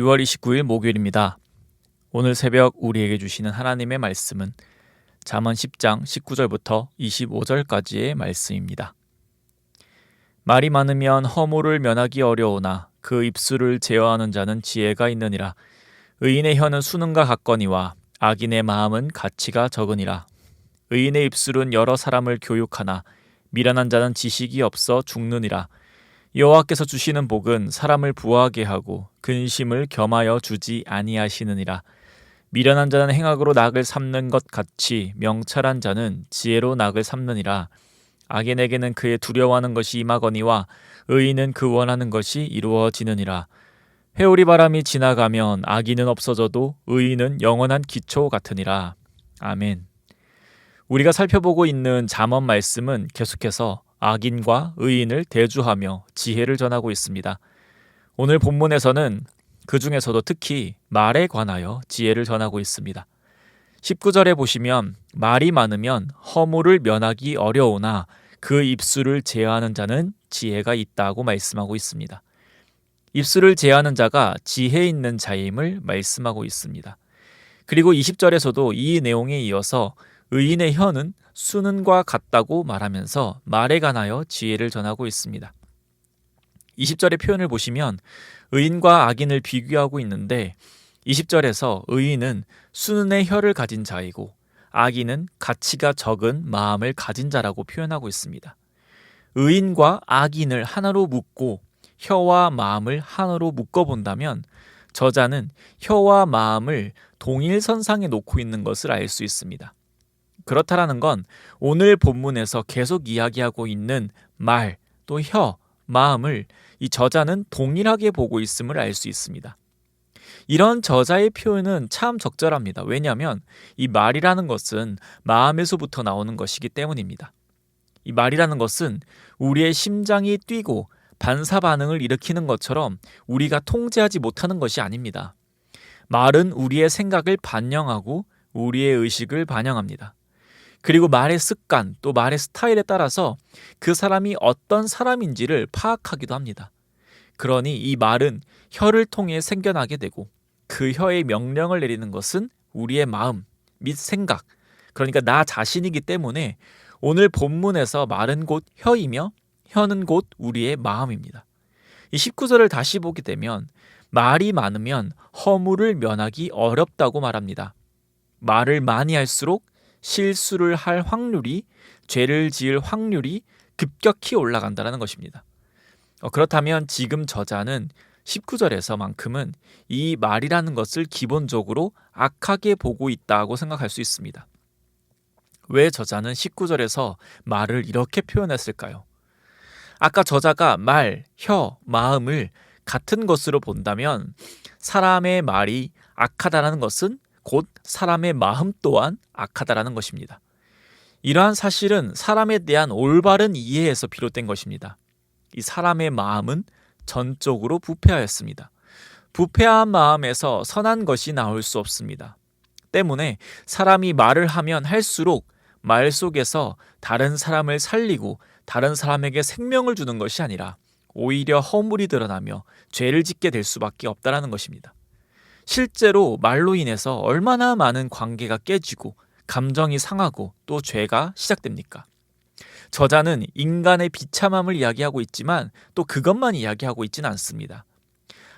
6월 29일 목요일입니다. 오늘 새벽 우리에게 주시는 하나님의 말씀은 잠언 10장 19절부터 25절까지의 말씀입니다. 말이 많으면 허물을 면하기 어려우나 그 입술을 제어하는 자는 지혜가 있느니라. 의인의 혀는 수능과 같거니와 악인의 마음은 가치가 적으니라. 의인의 입술은 여러 사람을 교육하나 미련한 자는 지식이 없어 죽느니라. 여호와께서 주시는 복은 사람을 부하게 하고 근심을 겸하여 주지 아니하시느니라. 미련한 자는 행악으로 낙을 삼는 것 같이 명철한 자는 지혜로 낙을 삼느니라. 악인에게는 그의 두려워하는 것이 임하거니와 의인은 그 원하는 것이 이루어지느니라. 회오리 바람이 지나가면 악인은 없어져도 의인은 영원한 기초 같으니라. 아멘. 우리가 살펴보고 있는 잠언 말씀은 계속해서 악인과 의인을 대주하며 지혜를 전하고 있습니다. 오늘 본문에서는 그 중에서도 특히 말에 관하여 지혜를 전하고 있습니다. 19절에 보시면 말이 많으면 허물을 면하기 어려우나 그 입술을 제어하는 자는 지혜가 있다고 말씀하고 있습니다. 입술을 제어하는 자가 지혜 있는 자임을 말씀하고 있습니다. 그리고 20절에서도 이 내용에 이어서 의인의 혀는 수는과 같다고 말하면서 말에 관하여 지혜를 전하고 있습니다. 20절의 표현을 보시면 의인과 악인을 비교하고 있는데 20절에서 의인은 수는의 혀를 가진 자이고 악인은 가치가 적은 마음을 가진 자라고 표현하고 있습니다. 의인과 악인을 하나로 묶고 혀와 마음을 하나로 묶어본다면 저자는 혀와 마음을 동일선상에 놓고 있는 것을 알 수 있습니다. 그렇다라는 건 오늘 본문에서 계속 이야기하고 있는 말, 또 혀, 마음을 이 저자는 동일하게 보고 있음을 알 수 있습니다. 이런 저자의 표현은 참 적절합니다. 왜냐하면 이 말이라는 것은 마음에서부터 나오는 것이기 때문입니다. 이 말이라는 것은 우리의 심장이 뛰고 반사 반응을 일으키는 것처럼 우리가 통제하지 못하는 것이 아닙니다. 말은 우리의 생각을 반영하고 우리의 의식을 반영합니다. 그리고 말의 습관, 또 말의 스타일에 따라서 그 사람이 어떤 사람인지를 파악하기도 합니다. 그러니 이 말은 혀를 통해 생겨나게 되고 그 혀의 명령을 내리는 것은 우리의 마음 및 생각, 그러니까 나 자신이기 때문에 오늘 본문에서 말은 곧 혀이며 혀는 곧 우리의 마음입니다. 이 19절을 다시 보게 되면 말이 많으면 허물을 면하기 어렵다고 말합니다. 말을 많이 할수록 실수를 할 확률이, 죄를 지을 확률이 급격히 올라간다는 것입니다. 그렇다면 지금 저자는 19절에서만큼은 이 말이라는 것을 기본적으로 악하게 보고 있다고 생각할 수 있습니다. 왜 저자는 19절에서 말을 이렇게 표현했을까요? 아까 저자가 말, 혀, 마음을 같은 것으로 본다면 사람의 말이 악하다는 것은 곧 사람의 마음 또한 악하다라는 것입니다. 이러한 사실은 사람에 대한 올바른 이해에서 비롯된 것입니다. 이 사람의 마음은 전적으로 부패하였습니다. 부패한 마음에서 선한 것이 나올 수 없습니다. 때문에 사람이 말을 하면 할수록 말 속에서 다른 사람을 살리고 다른 사람에게 생명을 주는 것이 아니라 오히려 허물이 드러나며 죄를 짓게 될 수밖에 없다는 것입니다. 실제로 말로 인해서 얼마나 많은 관계가 깨지고 감정이 상하고 또 죄가 시작됩니까? 저자는 인간의 비참함을 이야기하고 있지만 또 그것만 이야기하고 있지는 않습니다.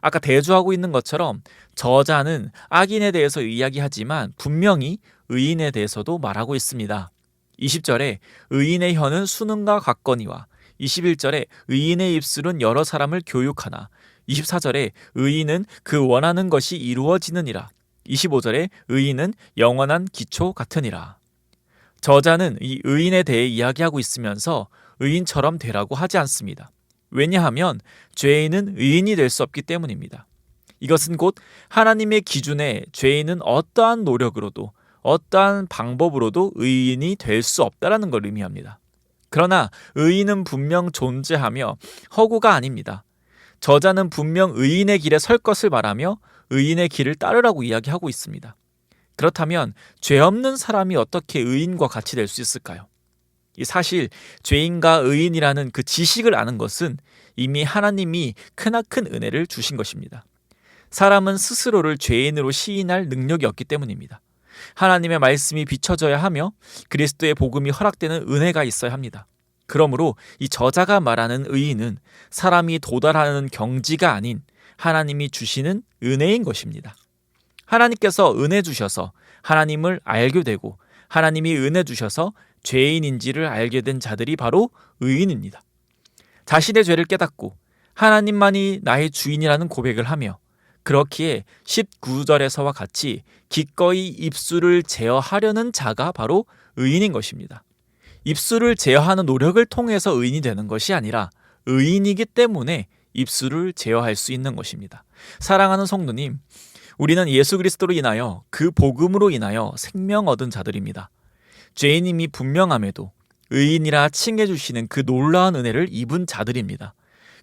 아까 대주하고 있는 것처럼 저자는 악인에 대해서 이야기하지만 분명히 의인에 대해서도 말하고 있습니다. 20절에 의인의 혀는 수능과 같거니와 21절에 의인의 입술은 여러 사람을 교육하나 24절에 의인은 그 원하는 것이 이루어지느니라. 25절에 의인은 영원한 기초 같으니라. 저자는 이 의인에 대해 이야기하고 있으면서 의인처럼 되라고 하지 않습니다. 왜냐하면 죄인은 의인이 될 수 없기 때문입니다. 이것은 곧 하나님의 기준에 죄인은 어떠한 노력으로도 어떠한 방법으로도 의인이 될 수 없다는 걸 의미합니다. 그러나 의인은 분명 존재하며 허구가 아닙니다. 저자는 분명 의인의 길에 설 것을 말하며 의인의 길을 따르라고 이야기하고 있습니다. 그렇다면 죄 없는 사람이 어떻게 의인과 같이 될 수 있을까요? 이 사실 죄인과 의인이라는 그 지식을 아는 것은 이미 하나님이 크나큰 은혜를 주신 것입니다. 사람은 스스로를 죄인으로 시인할 능력이 없기 때문입니다. 하나님의 말씀이 비춰져야 하며 그리스도의 복음이 허락되는 은혜가 있어야 합니다. 그러므로 이 저자가 말하는 의인은 사람이 도달하는 경지가 아닌 하나님이 주시는 은혜인 것입니다. 하나님께서 은혜 주셔서 하나님을 알게 되고 하나님이 은혜 주셔서 죄인인지를 알게 된 자들이 바로 의인입니다. 자신의 죄를 깨닫고 하나님만이 나의 주인이라는 고백을 하며 그렇기에 19절에서와 같이 기꺼이 입술을 제어하려는 자가 바로 의인인 것입니다. 입술을 제어하는 노력을 통해서 의인이 되는 것이 아니라 의인이기 때문에 입술을 제어할 수 있는 것입니다. 사랑하는 성도님, 우리는 예수 그리스도로 인하여 그 복음으로 인하여 생명 얻은 자들입니다. 죄인임이 분명함에도 의인이라 칭해 주시는 그 놀라운 은혜를 입은 자들입니다.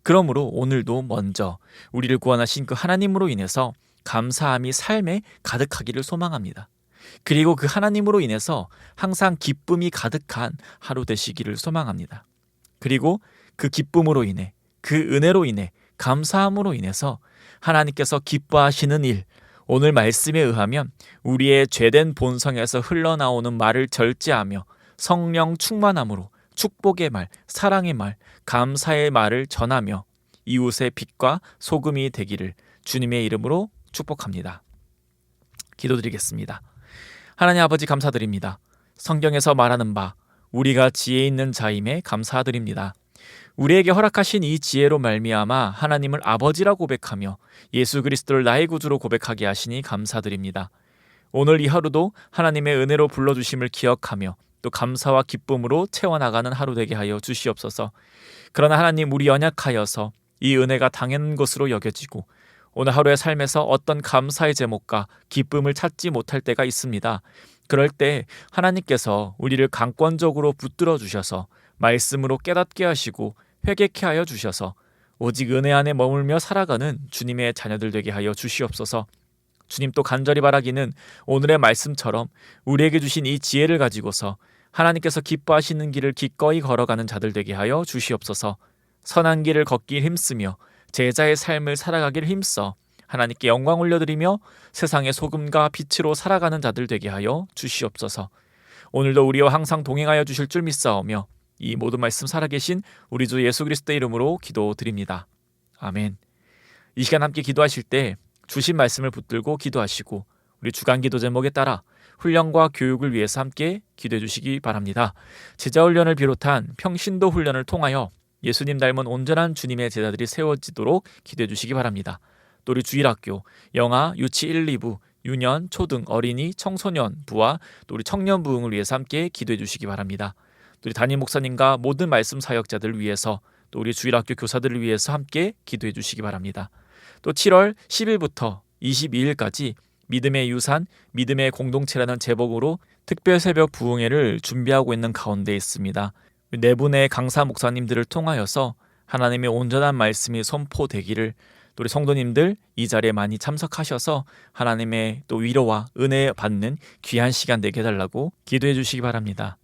그러므로 오늘도 먼저 우리를 구원하신 그 하나님으로 인해서 감사함이 삶에 가득하기를 소망합니다. 그리고 그 하나님으로 인해서 항상 기쁨이 가득한 하루 되시기를 소망합니다. 그리고 그 기쁨으로 인해, 그 은혜로 인해, 감사함으로 인해서 하나님께서 기뻐하시는 일, 오늘 말씀에 의하면 우리의 죄된 본성에서 흘러나오는 말을 절제하며 성령 충만함으로 축복의 말, 사랑의 말, 감사의 말을 전하며 이웃의 빛과 소금이 되기를 주님의 이름으로 축복합니다. 기도드리겠습니다. 하나님 아버지 감사드립니다. 성경에서 말하는 바 우리가 지혜 있는 자임에 감사드립니다. 우리에게 허락하신 이 지혜로 말미암아 하나님을 아버지라 고백하며 예수 그리스도를 나의 구주로 고백하게 하시니 감사드립니다. 오늘 이 하루도 하나님의 은혜로 불러주심을 기억하며 또 감사와 기쁨으로 채워나가는 하루 되게 하여 주시옵소서. 그러나 하나님, 우리 연약하여서 이 은혜가 당연한 것으로 여겨지고 오늘 하루의 삶에서 어떤 감사의 제목과 기쁨을 찾지 못할 때가 있습니다. 그럴 때 하나님께서 우리를 강권적으로 붙들어 주셔서 말씀으로 깨닫게 하시고 회개케 하여 주셔서 오직 은혜 안에 머물며 살아가는 주님의 자녀들 되게 하여 주시옵소서. 주님, 또 간절히 바라기는 오늘의 말씀처럼 우리에게 주신 이 지혜를 가지고서 하나님께서 기뻐하시는 길을 기꺼이 걸어가는 자들 되게 하여 주시옵소서. 선한 길을 걷기 힘쓰며 제자의 삶을 살아가길 힘써 하나님께 영광 올려드리며 세상의 소금과 빛으로 살아가는 자들 되게 하여 주시옵소서. 오늘도 우리와 항상 동행하여 주실 줄 믿사오며 이 모든 말씀 살아계신 우리 주 예수 그리스도의 이름으로 기도드립니다. 아멘. 이 시간 함께 기도하실 때 주신 말씀을 붙들고 기도하시고 우리 주간 기도 제목에 따라 훈련과 교육을 위해서 함께 기도해 주시기 바랍니다. 제자 훈련을 비롯한 평신도 훈련을 통하여 예수님 닮은 온전한 주님의 제자들이 세워지도록 기도해 주시기 바랍니다. 또 우리 주일학교, 영아, 유치 1, 2부, 유년, 초등, 어린이, 청소년, 부와 또 우리 청년 부흥을 위해서 함께 기도해 주시기 바랍니다. 또 우리 담임 목사님과 모든 말씀 사역자들을 위해서 또 우리 주일학교 교사들을 위해서 함께 기도해 주시기 바랍니다. 또 7월 10일부터 22일까지 믿음의 유산, 믿음의 공동체라는 제목으로 특별 새벽 부흥회를 준비하고 있는 가운데 있습니다. 네 분의 강사 목사님들을 통하여서 하나님의 온전한 말씀이 선포되기를 또 우리 성도님들 이 자리에 많이 참석하셔서 하나님의 또 위로와 은혜 받는 귀한 시간 되게 해달라고 기도해 주시기 바랍니다.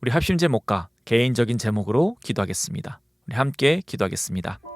우리 합심 제목과 개인적인 제목으로 기도하겠습니다. 우리 함께 기도하겠습니다.